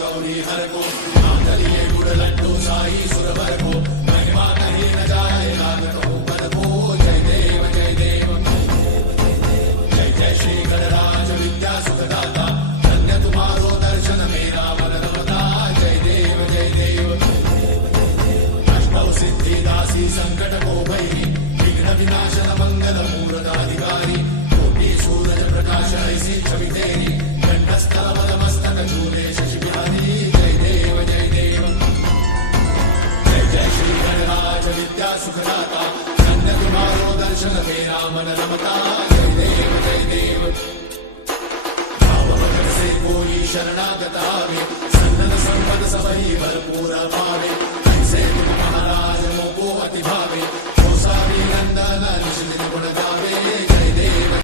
गौरी हर को मांगल्ये गुड़ लड्डू साई सुरवर को महिमा कहीं न जाए लागत हो पद को जय देव जय देव जय जय श्री गणराज विद्या सुखदाता धन्य तुम्हारो दर्शन मेरा मन रमता जय देव जय देव अष्टौ सिद्धि दासी संकट को भई विघ्न विनाशन मंगल मूर्धाधिकारी कोटि सूरज प्रकाश ऐसी छवि तेरी कंठस्थल मस्तक झूले शशि बिहारी जय देव जय देव जय जय श्री गणराज विद्या सुखदाता धन्य तुम्हारो दर्शन मेरा मन रमता जय देव जय देव भाव भजन से कोई शरणागत आवे सन्नत संपद सबही भरपूर भावे